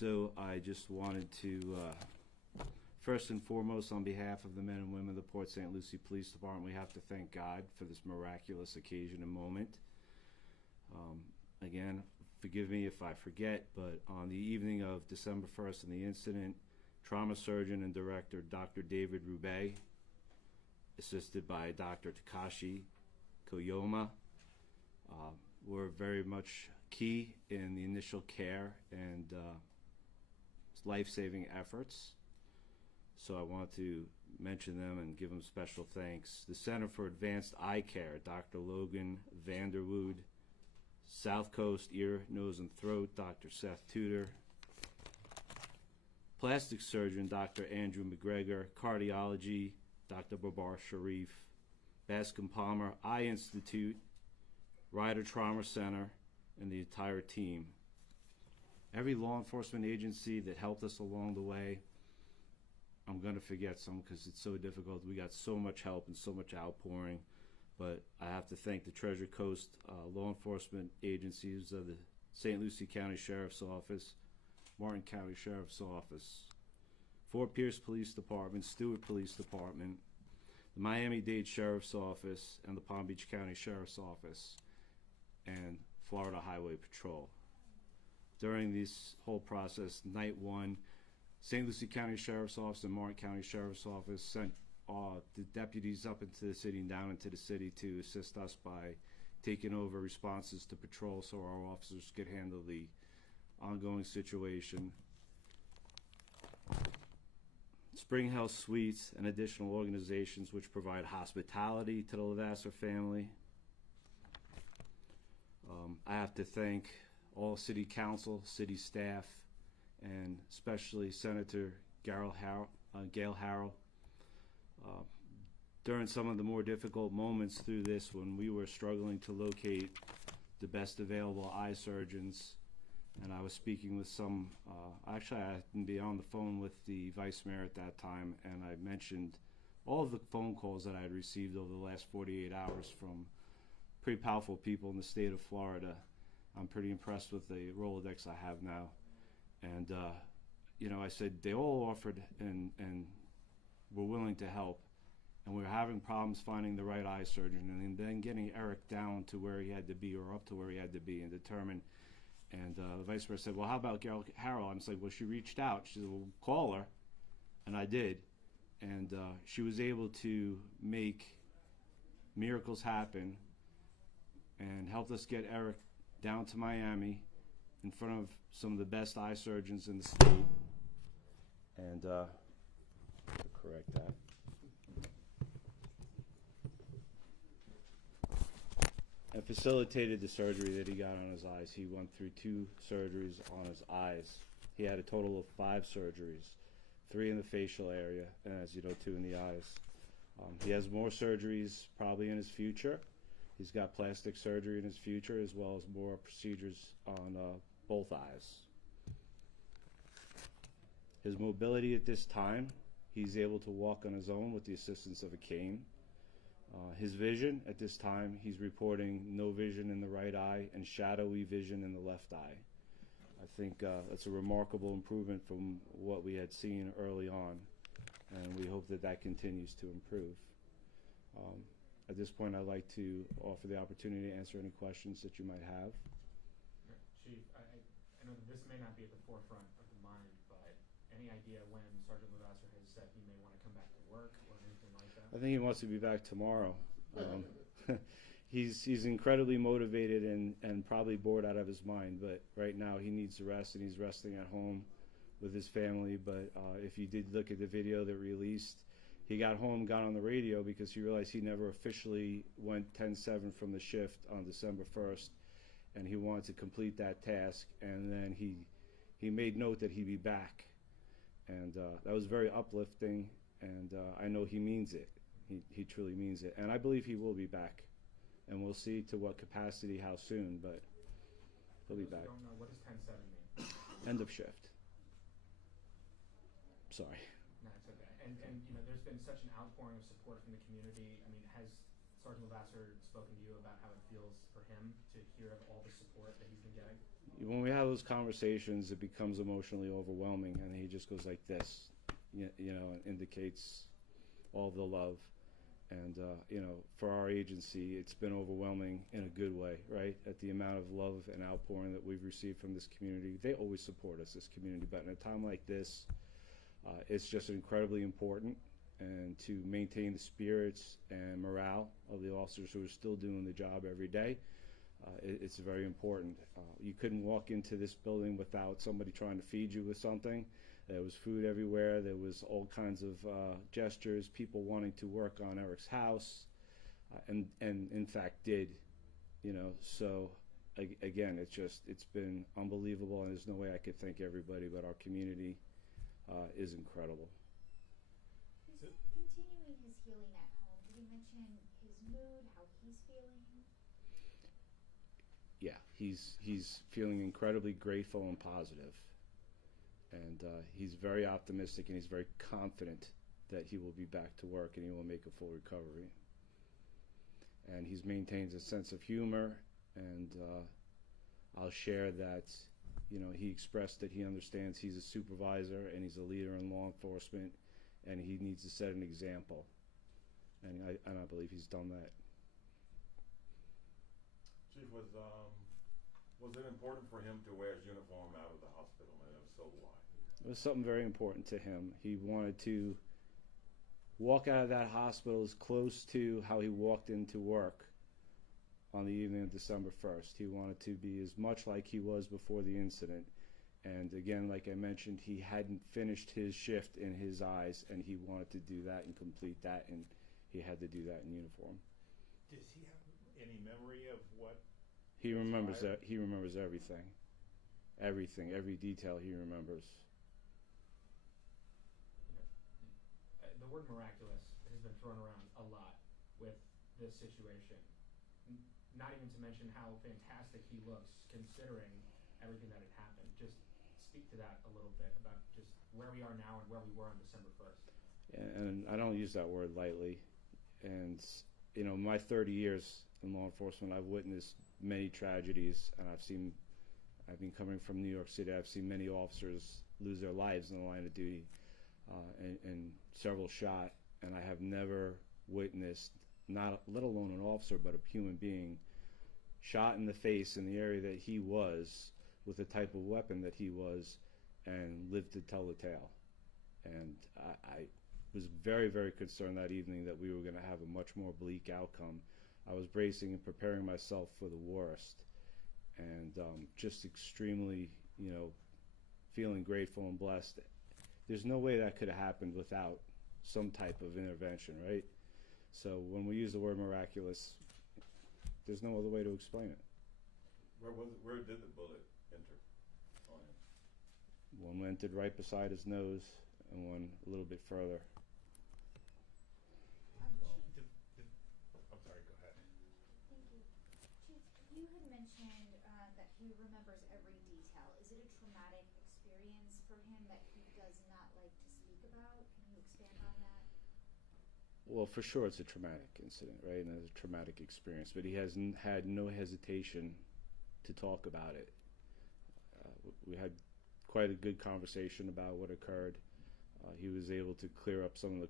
So I just wanted to, first and foremost, on behalf of the men and women of the Port St. Lucie Police Department, we have to thank God for this miraculous occasion and moment. Again, forgive me if I forget, but on the evening of December 1st in the incident, trauma surgeon and director Dr. David Roubaix, assisted by Dr. Takashi Koyoma, were very much key in the initial care and life-saving efforts. So I want to mention them and give them special thanks. The Center for Advanced Eye Care, Dr. Logan Vanderwood, South Coast Ear, Nose, and Throat, Dr. Seth Tudor, Plastic Surgeon, Dr. Andrew McGregor, Cardiology, Dr. Babar Sharif, Bascom Palmer, Eye Institute, Ryder Trauma Center, and the entire team. Every law enforcement agency that helped us along the way, I'm going to forget some because it's so difficult. We got so much help and so much outpouring. But I have to thank the Treasure Coast law enforcement agencies of the St. Lucie County Sheriff's Office, Martin County Sheriff's Office, Fort Pierce Police Department, Stewart Police Department, the Miami-Dade Sheriff's Office, and the Palm Beach County Sheriff's Office, and Florida Highway Patrol. During this whole process, night one, St. Lucie County Sheriff's Office and Martin County Sheriff's Office sent the deputies up into the city and down into the city to assist us by taking over responses to patrol so our officers could handle the ongoing situation. Spring Health Suites and additional organizations which provide hospitality to the Levasseur family. I have to thank all City Council, City staff, and especially Senator Gail Harrell. During some of the more difficult moments through this, when we were struggling to locate the best available eye surgeons, and I was speaking with some, actually I happened to be on the phone with the Vice Mayor at that time, and I mentioned all of the phone calls that I had received over the last 48 hours from pretty powerful people in the state of Florida. I'm pretty impressed with the Rolodex I have now. And, you know, I said they all offered and were willing to help. And we were having problems finding the right eye surgeon and then getting Eric down to where he had to be or up to where he had to be and determine. And the Vice Mayor said, well, how about Gail Harrell? I was like, well, she reached out. She said, well, call her. And I did. And she was able to make miracles happen and helped us get Eric down to Miami in front of some of the best eye surgeons in the state. And to correct that. And facilitated the surgery that he got on his eyes. He went through 2 surgeries on his eyes. He had a total of 5 surgeries, 3 in the facial area, and as you know, 2 in the eyes. He has more surgeries probably in his future. He's got plastic surgery in his future as well as more procedures on both eyes. His mobility at this time, he's able to walk on his own with the assistance of a cane. His vision at this time, he's reporting no vision in the right eye and shadowy vision in the left eye. I think that's a remarkable improvement from what we had seen early on, and we hope that that continues to improve. At this point, I'd like to offer the opportunity to answer any questions that you might have. Chief, I know that this may not be at the forefront of the mind, but any idea when Sergeant Levasseur has said he may want to come back to work or anything like that? I think he wants to be back tomorrow. He's incredibly motivated and probably bored out of his mind, but right now he needs to rest, and he's resting at home with his family. But if you did look at the video that released, he got home, got on the radio because he realized he never officially went 10-7 from the shift on December 1st, and he wanted to complete that task, and then he made note that he'd be back. And that was very uplifting, and I know he means it. He truly means it. And I believe he will be back. And we'll see to what capacity, how soon, but he'll be back. I don't know, what does 10-7 mean? End of shift. Sorry. No, it's okay. And you know, there's been such an outpouring of support from the community. I mean, has Sergeant Levasseur spoken to you about how it feels for him to hear of all the support that he's been getting? when we have those conversations, it becomes emotionally overwhelming, and he just goes like this, and indicates all the love. And, for our agency, it's been overwhelming in a good way, right? At the amount of love and outpouring that we've received from this community. They always support us, this community, but in a time like this, it's just incredibly important. And to maintain the spirits and morale of the officers who are still doing the job every day, it's very important. You couldn't walk into this building without somebody trying to feed you with something. There was food everywhere. There was all kinds of gestures, people wanting to work on Eric's house, and in fact did, So again, it's been unbelievable, and there's no way I could thank everybody, but our community is incredible. He's continuing his healing at home. Did he mention his mood, how he's feeling? Yeah, he's feeling incredibly grateful and positive. And he's very optimistic, and he's very confident that he will be back to work and he will make a full recovery. And he maintains a sense of humor, and I'll share that, he expressed that he understands he's a supervisor and he's a leader in law enforcement, and he needs to set an example. And I believe he's done that. Chief, was it important for him to wear his uniform out of the hospital, and if so, why? It was something very important to him. He wanted to walk out of that hospital as close to how he walked into work on the evening of December 1st. He wanted to be as much like he was before the incident. And again, like I mentioned, he hadn't finished his shift in his eyes, and he wanted to do that and complete that, and he had to do that in uniform. Does he have any memory of what? He remembers that. He remembers everything. Everything, every detail he remembers. The word miraculous has been thrown around a lot with this situation. Not even to mention how fantastic he looks considering everything that had happened. Just speak to that a little bit about just where we are now and where we were on December 1st. And I don't use that word lightly. And, my 30 years in law enforcement, I've witnessed many tragedies, and I've been coming from New York City. I've seen many officers lose their lives in the line of duty, and several shot, and I have never witnessed, not let alone an officer, but a human being, shot in the face in the area that he was with the type of weapon that he was, and lived to tell the tale. And I was very, very concerned that evening that we were going to have a much more bleak outcome. I was bracing and preparing myself for the worst, and just extremely, feeling grateful and blessed. There's no way that could have happened without some type of intervention, right? So when we use the word miraculous, there's no other way to explain it. Where did the bullet enter on him? One entered right beside his nose, and one a little bit further. I'm sorry, go ahead. Thank you. Chief, you had mentioned that he remembers every detail. Is it a traumatic experience for him that he does not like to speak about? Can you expand on that? Well, for sure it's a traumatic incident, right? And it's a traumatic experience, but he has had no hesitation to talk about it. We had quite a good conversation about what occurred. He was able to clear up some of the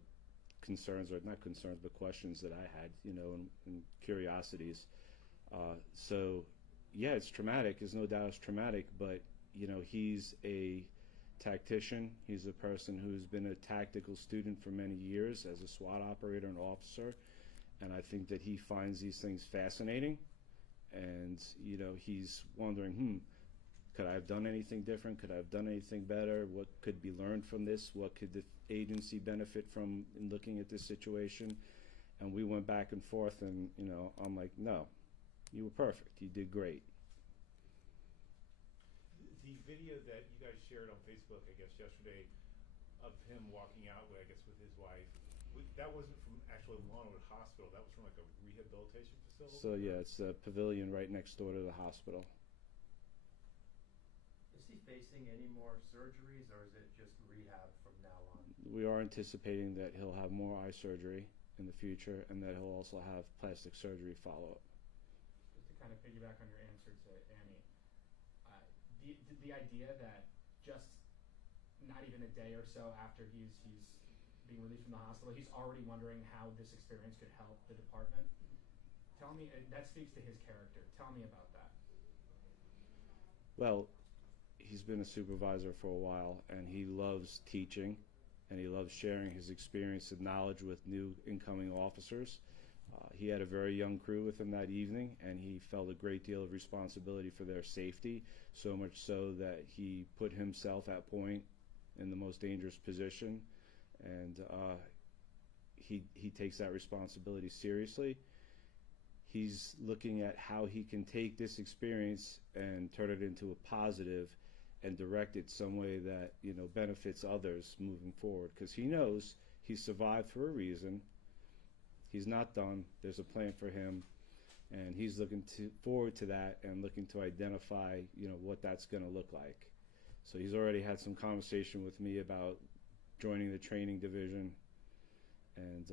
concerns, or not concerns, but questions that I had, and curiosities. So, yeah, it's traumatic. There's no doubt it's traumatic, but, he's a tactician. He's a person who's been a tactical student for many years as a SWAT operator and officer, and I think that he finds these things fascinating, and, he's wondering, could I have done anything different? Could I have done anything better? What could be learned from this? What could the agency benefit from in looking at this situation? And we went back and forth, and, I'm like, no, you were perfect. You did great. The video that you guys shared on Facebook, I guess, yesterday, of him walking out, with his wife, that wasn't from actually Longwood Hospital. That was from like a rehabilitation facility? So, yeah, it's a pavilion right next door to the hospital. Is he facing any more surgeries, or is it just rehab from now on? We are anticipating that he'll have more eye surgery in the future, and that he'll also have plastic surgery follow-up. Just to kind of piggyback on your answer to Annie, the idea that just not even a day or so after he's being released from the hospital, he's already wondering how this experience could help the department. Tell me, that speaks to his character. Tell me about that. Well, he's been a supervisor for a while, and he loves teaching, and he loves sharing his experience and knowledge with new incoming officers. He had a very young crew with him that evening, and he felt a great deal of responsibility for their safety, so much so that he put himself at point in the most dangerous position, and he takes that responsibility seriously. He's looking at how he can take this experience and turn it into a positive and direct it some way that, you know, benefits others moving forward, because he knows he survived for a reason. He's not done. There's a plan for him, and he's looking forward to that and looking to identify, you know, what that's going to look like. So he's already had some conversation with me about joining the training division and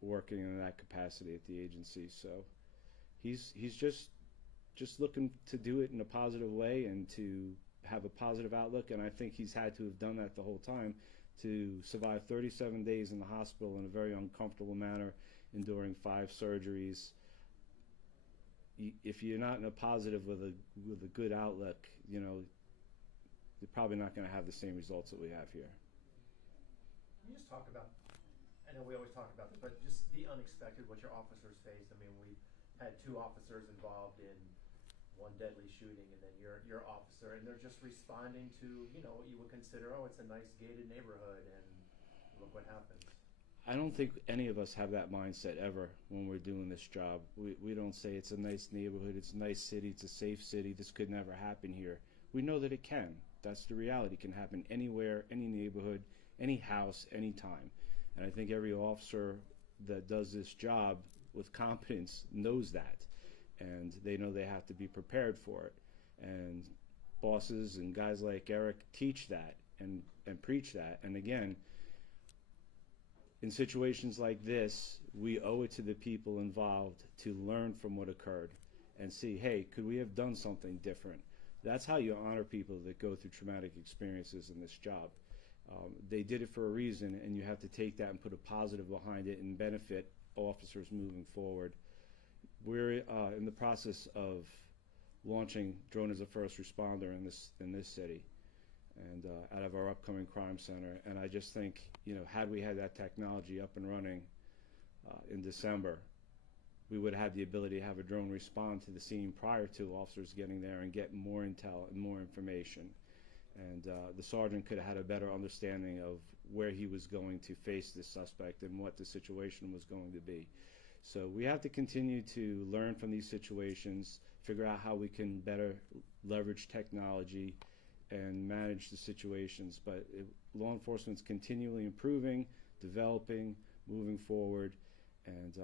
working in that capacity at the agency. So he's just looking to do it in a positive way and to have a positive outlook, and I think he's had to have done that the whole time, to survive 37 days in the hospital in a very uncomfortable manner, enduring 5 surgeries. If you're not in a positive with a good outlook, you know, you're probably not going to have the same results that we have here. Can you just talk about, I know we always talk about this, but just the unexpected, what your officers faced. I mean, we had 2 officers involved in one deadly shooting, and then your officer, and they're just responding to, you know, what you would consider, oh, it's a nice gated neighborhood, and look what happens. I don't think any of us have that mindset ever when we're doing this job. We don't say it's a nice neighborhood, it's a nice city, it's a safe city, this could never happen here. We know that it can. That's the reality. It can happen anywhere, any neighborhood, any house, any time. And I think every officer that does this job with competence knows that. And they know they have to be prepared for it. And bosses and guys like Eric teach that and preach that. And again, in situations like this, we owe it to the people involved to learn from what occurred and see, hey, could we have done something different? That's how you honor people that go through traumatic experiences in this job. They did it for a reason, and you have to take that and put a positive behind it and benefit officers moving forward. We're in the process of launching Drone as a First Responder in this city, and out of our upcoming crime center. And I just think, you know, had we had that technology up and running in December, we would have the ability to have a drone respond to the scene prior to officers getting there and get more intel and more information. And the sergeant could have had a better understanding of where he was going to face this suspect and what the situation was going to be. So we have to continue to learn from these situations, figure out how we can better leverage technology and manage the situations. But law enforcement's continually improving, developing, moving forward, and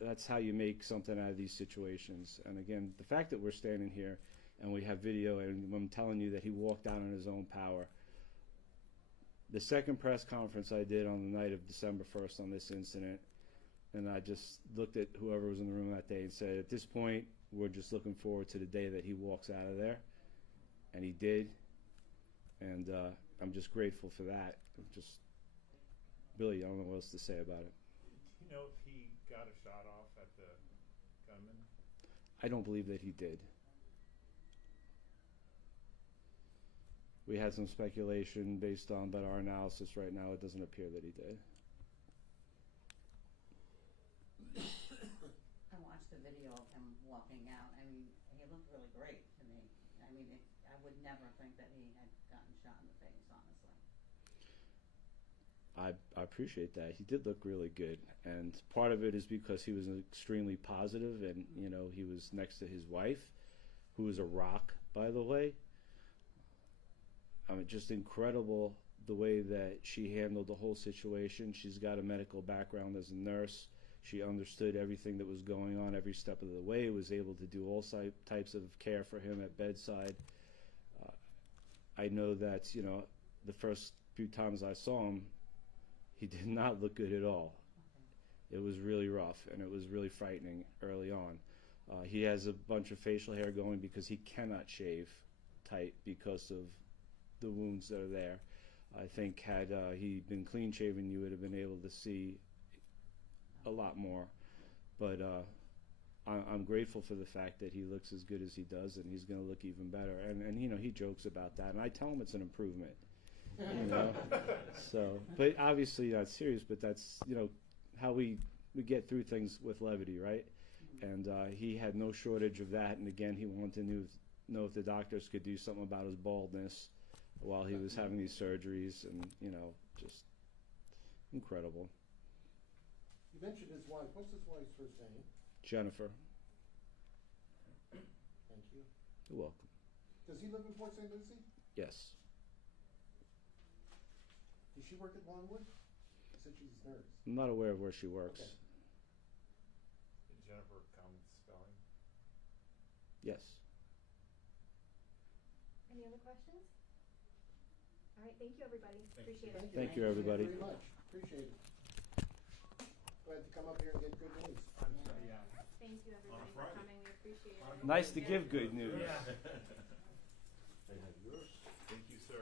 that's how you make something out of these situations. And again, the fact that we're standing here and we have video, and I'm telling you that he walked out on his own power. The second press conference I did on the night of December 1st on this incident, and I just looked at whoever was in the room that day and said, at this point, we're just looking forward to the day that he walks out of there. And he did. And I'm just grateful for that. Really, I don't know what else to say about it. Do you know if he got a shot off at the gunman? I don't believe that he did. We had some speculation based on, but our analysis right now, it doesn't appear that he did. I watched the video of him walking out. I mean, he looked really great to me. I mean, I would never think that he had gotten shot in the face, honestly. I appreciate that. He did look really good, and part of it is because he was extremely positive, and you know, he was next to his wife, who is a rock, by the way. I mean, just incredible the way that she handled the whole situation. She's got a medical background as a nurse. She understood everything that was going on every step of the way, was able to do all types of care for him at bedside. I know that, you know, the first few times I saw him, he did not look good at all. It was really rough, and it was really frightening early on. He has a bunch of facial hair going because he cannot shave tight because of the wounds that are there. I think had he been clean shaven, you would have been able to see a lot more. But I'm grateful for the fact that he looks as good as he does, and he's going to look even better. And you know, he jokes about that, and I tell him it's an improvement. You know, so, but obviously not serious. But that's, you know, how we get through things with levity, right? And he had no shortage of that. And again, he wanted to know if the doctors could do something about his baldness while he was having these surgeries, and you know, just incredible. You mentioned his wife. What's his wife's first name? Jennifer, Thank you. you're welcome. Does he live in Port St. Lucie? Yes, Does she work at Longwood? You said she's a nurse. I'm not aware of where she works. Okay. Jennifer, common spelling. Yes. Any other questions? All right, thank you, everybody. Appreciate it. Thank you, everybody. Very much. Appreciate it. Glad to come up here and get good news. Thank you, everybody, for Friday. coming. We appreciate it. Nice to give good news. They have yours. Thank you, sir.